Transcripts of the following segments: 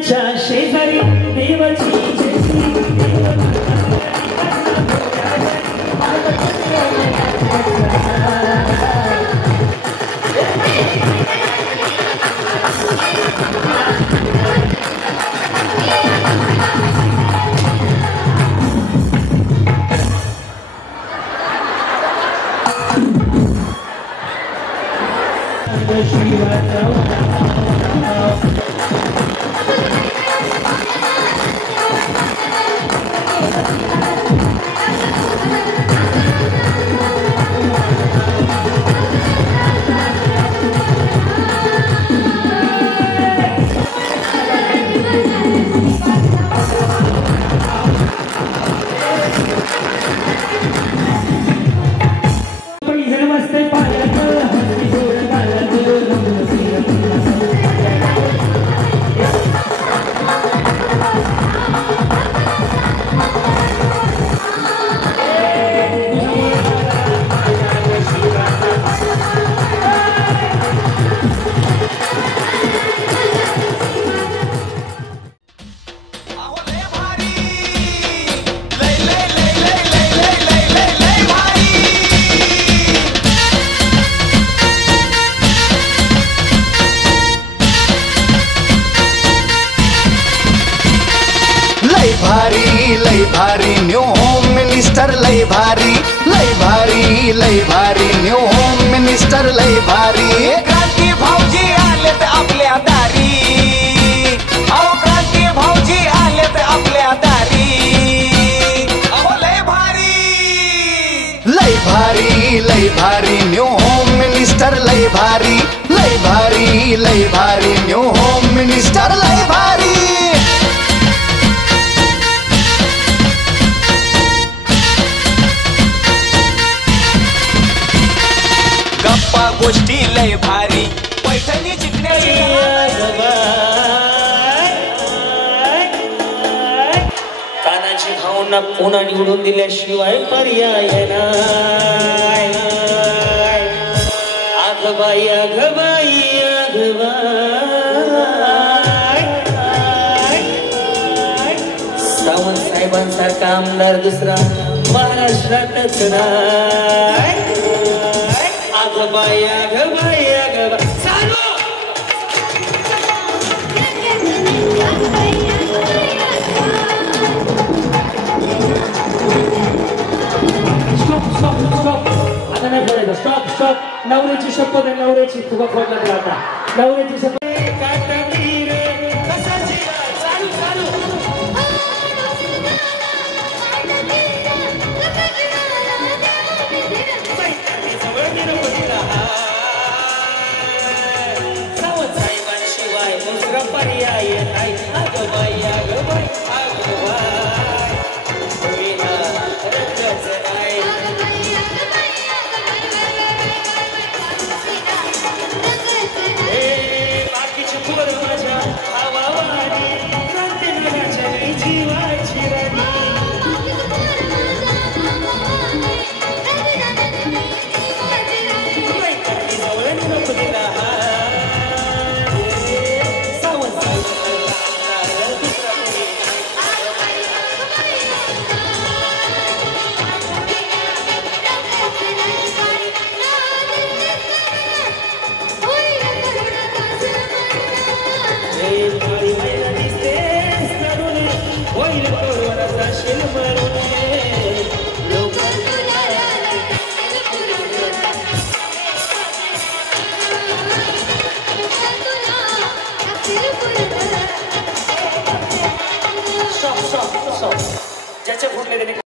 देवाच्या शेजारी देवाची लय भारी न्यू होम मिनिस्टर लय भारी न्यू होम मिनिस्टर लय भारी क्रांती भाऊजी आलेत आपल्या दारी अहो क्रांती भाऊजी आलेत आपल्या दारी अहो लय भारी न्यू होम मिनिस्टर लय भारी न्यू होम मिनिस्टर लय भारी गप्पा गोष्टी लय भारी पैठणी जिंकण्याची तानाजी भाऊंना पुन्हा निवडून दिल्याशिवाय पर्याय नाही आगबाई आगबाई सावंत साहेबांसारखा आमदार दुसरा महाराष्ट्रातच नाही आगबाई आगबाई आगबाई चालू आता नाही बोलायचं स्टॉप नवऱ्याची शपथ आहे नवऱ्याची तुका खोट लागला आता नवऱ्याची शपथ साहेबांशिवाय दुसरा पर्याय नाही आगबाई आगबाई ज्याच्या फुटले त्याने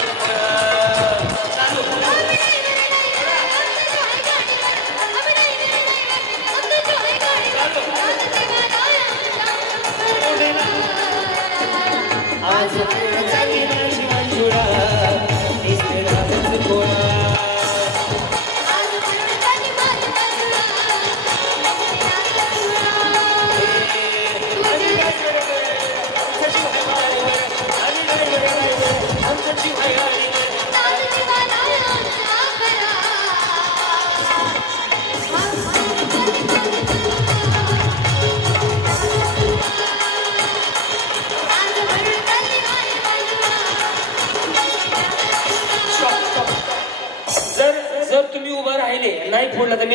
फोडला तर मी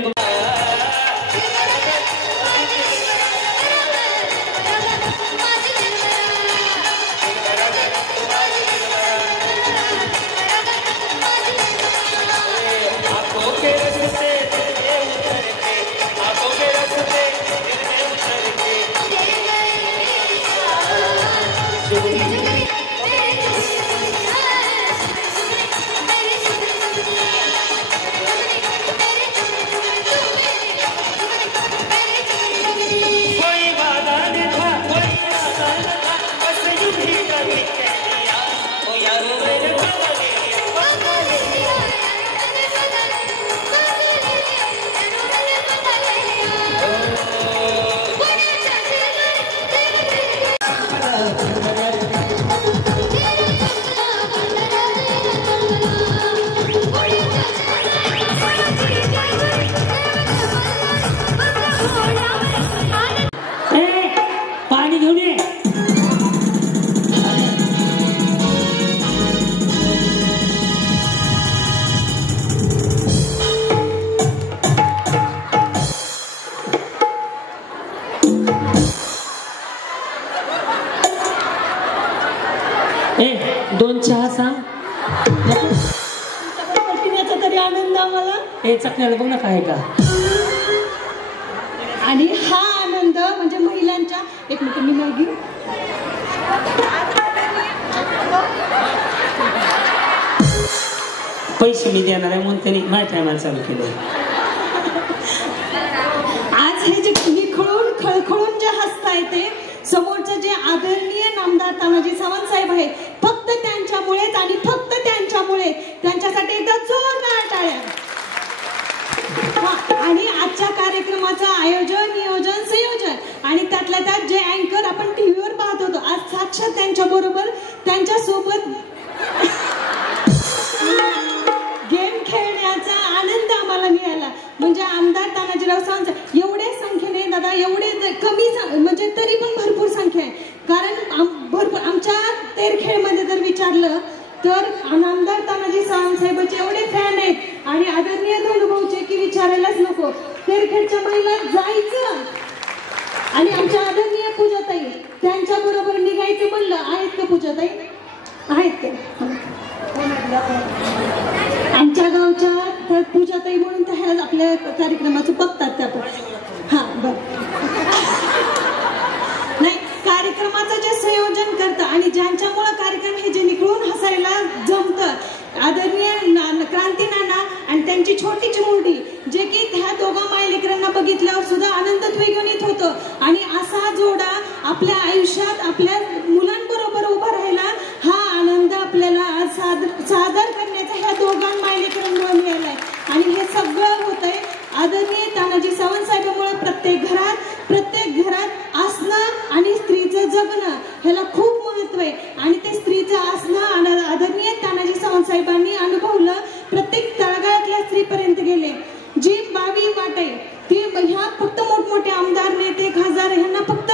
दोन चहा सांग पिण्याचा तरी आनंद आम्हाला हे चकण्याला बघ ना काय का आणि हा आनंद म्हणजे महिलांच्या एक मिनिट मी नाही घेऊ पैसे मी देणार आहे म्हणून त्यांनी माझ्या टायमाला चालू केलं आज हे जे निखळून खळखळून जे हसताय ते समोरचं जे आदरणीय नामदार तानाजी सावंत साहेब आहेत फक्त त्यांच्यामुळेच आणि फक्त त्यांच्यामुळे त्यांच्यासाठी एकदा जोरदार टाळ्या आणि आजच्या कार्यक्रमाचं आयोजन नियोजन संयोजन आणि त्यातल्या त्यात जे अँकर आपण टीव्हीवर पाहत होतो आज साक्षात त्यांच्या बरोबर त्यांच्या सोबत गेम खेळण्याचा आनंद आम्हाला मिळाला म्हणजे आमदार तानाजीराव सावंत एवढ्या संख्येने दादा एवढे कमी म्हणजे तरी पण भरपूर संख्या आहे कारण भरपूर आमच्या तेरखेळमध्ये जर विचारलं तर आमदार तानाजी सावंत साहेबांचे एवढे फॅन आहेत आणि आदरणीय धनुभाऊचे की विचारायलाच नको तेरखेडच्या महिला जायचं आणि आमच्या आदरणीय पूजाताई त्यांच्या बरोबर निघायचं म्हणलं आहेत का पूजाताई आहेत का आमच्या गावच्या पूजाताई म्हणून त्या आपल्या कार्यक्रमाचं बघतात त्या हा बर नाही कार्यक्रमाचं जे संयोजन करतं आणि ज्यांच्यामुळे कार्यक्रम हे जे निघून हसायला जमतं आदरणीय क्रांती नाना आणि त्यांची छोटीची मुलगी जे की त्या दोघा मायलेकरांना बघितल्यावर सुद्धा आनंद द्विगुणित होतो आणि असा जोडा आपल्या आयुष्यात आपल्या मुलांबरोबर उभा राहिला हा आनंद आपल्याला आज सादर करण्याचा ह्या दोघां मायलेकरांमुळे मिळालाय आणि हे सगळं होतंय आदरणीय तानाजी सावंत साहेबांमुळे प्रत्येक घरात असणं आणि स्त्रीचं जगणं ह्याला खूप महत्व आहे आणि ते स्त्रीचं असणं आदरणीय तानाजी सावंत साहेबांनी अनुभवलं प्रत्येक तळागाळातल्या स्त्रीपर्यंत गेले जी बावी वाट आहे ती ह्या फक्त मोठमोठे आमदार नेते खासदार ह्यांना फक्त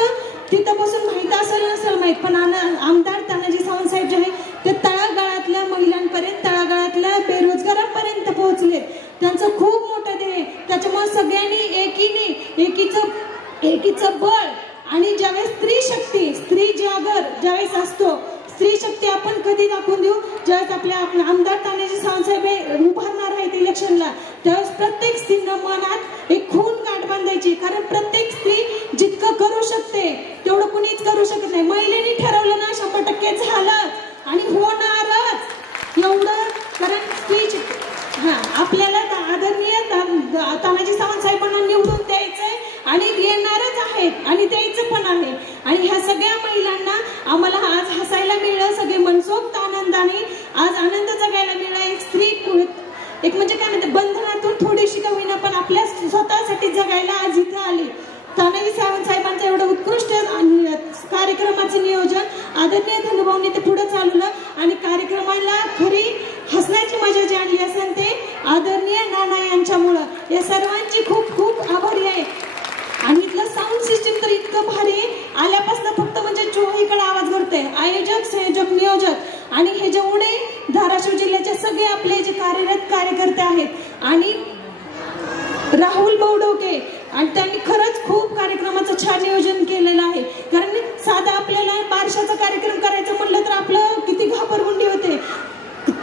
तिथं बसून माहित असेल नसेल माहित पण आमदार तानाजी सावंत साहेब जे आहे ते तळागाळातल्या महिलांपर्यंत तळागाळातल्या बेरोजगारांपर्यंत पोहोचले त्यांचं खूप मोठं ध्येय त्याच्यामुळे सगळ्यांनी एकीचं बळ आणि ज्यावेळेस स्त्री जागर ज्यावेळेस असतो स्त्री शक्ती आपण कधी दाखवून देऊ ज्यावेळेस आपल्या आमदार तानाजी सावंत साहेब उभारणार आहेत इलेक्शनला त्यावेळेस प्रत्येक स्त्रीनं मनात एक खून गाठ बांधायची कारण प्रत्येक स्त्री जितकं करू शकते तेवढं कुणीच करू शकत नाही महिलेने ठरवलं ना 100% झालं आणि होणारच एवढं कारण स्त्री आपल्याला आदरणीय तानाजी सावंत साहेबांना निवडून द्यायचंय आणि येणारच आहेत आणि द्यायचं पण आहे आणि ह्या सगळ्या महिलांना आम्हाला आज हसायला मिळलं सगळे मनसोक्त आनंदाने आज आनंद जगायला मिळाला एक स्त्री एक म्हणजे काय म्हणते बंधनातून थोडीशी का होईना पण आपल्या स्वतःसाठी जगायला आज इथं आली तानाजी सावंत साहेबांचं एवढं उत्कृष्ट कार्यक्रमाचं नियोजन आदरणीय धनुभाऊंनी ते पुढे चालवलं आणि कार्यक्रमाला खरी हसण्याची मजा जी आणली असेल ते आदरणीय नाना यांच्यामुळं या सर्वांची खूप खूप आभारी आहे आणि इथलं साऊंड सिस्टीम तर इतकं भारी आल्यापासून फक्त म्हणजे चोहीकडे आवाज करते आयोजक संयोजक नियोजक आणि हे जेवढे धाराशिव जिल्ह्याचे सगळे आपले जे कार्यरत कार्यकर्ते आहेत आणि राहुल बौडोके, आणि त्यांनी खरंच खूप कार्यक्रमाचं छान नियोजन केलेलं आहे. कारण साधा आपल्याला बारशाचा कार्यक्रम करायचं म्हटलं तर आपलं किती घाबरगुंडी होते.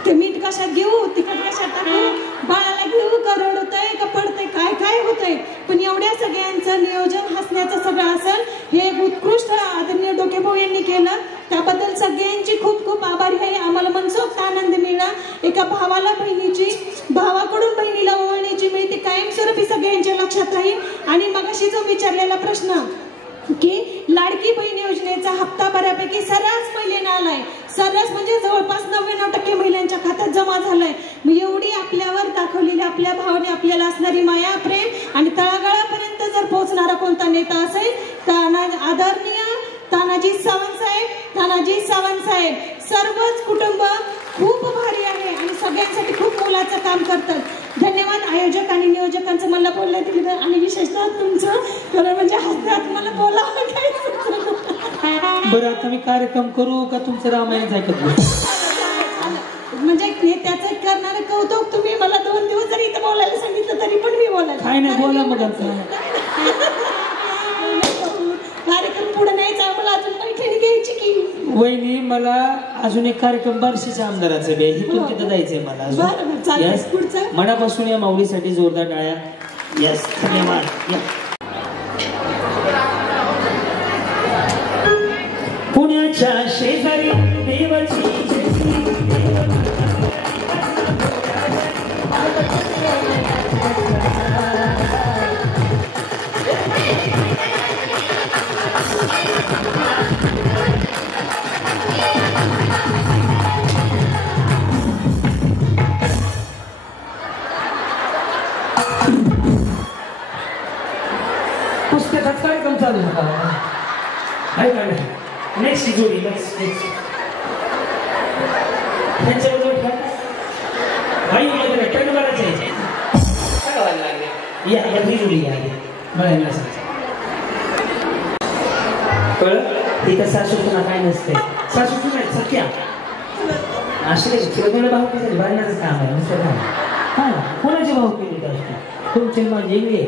ते मीठ कशात घेऊ, तिखट कशात टाकू, बाळाला घेऊ का रडतंय का पडतंय, काय काय होतंय. पण एवढ्या सगळ्यांचं नियोजन हसण्याचं सगळं असेल हे उत्कृष्ट आदरणीय डोके भाऊ यांनी केलं. त्याबद्दल सगळ्यांची खूप खूप आभारी आहे. आम्हाला मनसोक्त आनंद मिळाला. एका भावाला बहिणीची, भावाकडून बहिणीला ओवाळण्याची मिळते कायमस्वरूपी सगळ्यांच्या लक्षात राहील. आणि मगाशी जो विचारलेला प्रश्न की लाडकी बहीण योजनेचा हप्ता बऱ्यापैकी सर्रास महिलेला आलाय. सर्रास म्हणजे जवळपास 99% महिलांच्या खात्यात जमा झालाय. मग एवढी आपल्यावर दाखवलेली आपल्या भावाने आपल्याला असणारी माया, प्रेम आणि तळागाळापर्यंत जर पोहोचणारा कोणता नेता असेल तर आदरणीय तानाजी सावंत साहेब. सर्वच कुटुंब खूप भारी आहे आणि सगळ्यांसाठी खूप मोलाचं काम करतात. धन्यवाद आयोजक आणि नियोजकांचं मला बोलण्यात दिलं आणि विशेषतः तुमचं खरं म्हणजे हसण्यात मला बोलावं काय. बरं आता मी कार्यक्रम करू का तुमचं रामायण ऐकत म्हणजे त्याचं करणारं कौतुक तुम्ही मला 2 दिवस जरी इथं बोलायला सांगितलं तरी पण मी बोलायला काय नाही बोला मग. कार्यक्रम पुढे न्यायचा मला अजून पैठणी घ्यायची की वहिनी. मला अजून एक कार्यक्रम बार्शीच्या आमदाराचं बे इथून तिथं जायचंय मला अजून. मनापासून या माऊलीसाठी जोरदार टाळ्या. यस धन्यवाद. पुण्याच्या शेजारी देवाची पुस्तकात कार्यक्रम चालू होता. नेक्स्ट जोडी त्यांच्याबरोबर भाई वगैरे टर्न मारायचं या जोडी मला कळलं. इथं सासूपुना काय नसते. सासूपुना सख्या असे भाऊ केले बांधण्याचं काम आहे नुसतं काय. हा कोणाचे भाऊ केले असते तुमचे माझे इंगे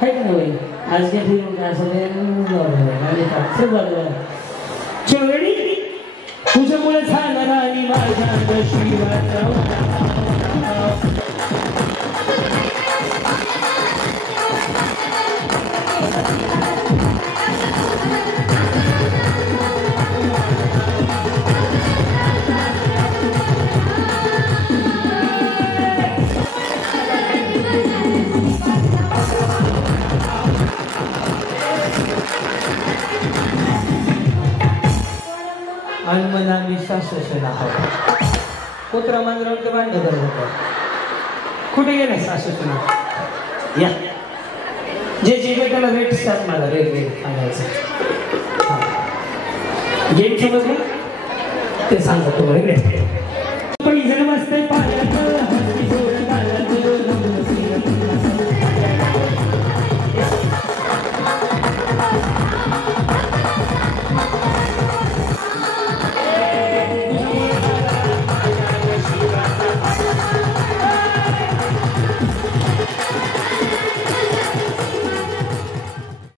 आहे का नाही. आज काय फिरून असं तुझ्यामुळे झालं आणि माझ्या शिवाय आणि मला आम्ही सासू आहोत. कुत्रा मांजरावर बांधलं करत होतं. कुठे गेले सासू या जे जे त्याला रेट असतात मला रेट सांगायचं. गेम समजलं ते सांगतो तुम्हाला रेट. पैसे मस्त पाण्यात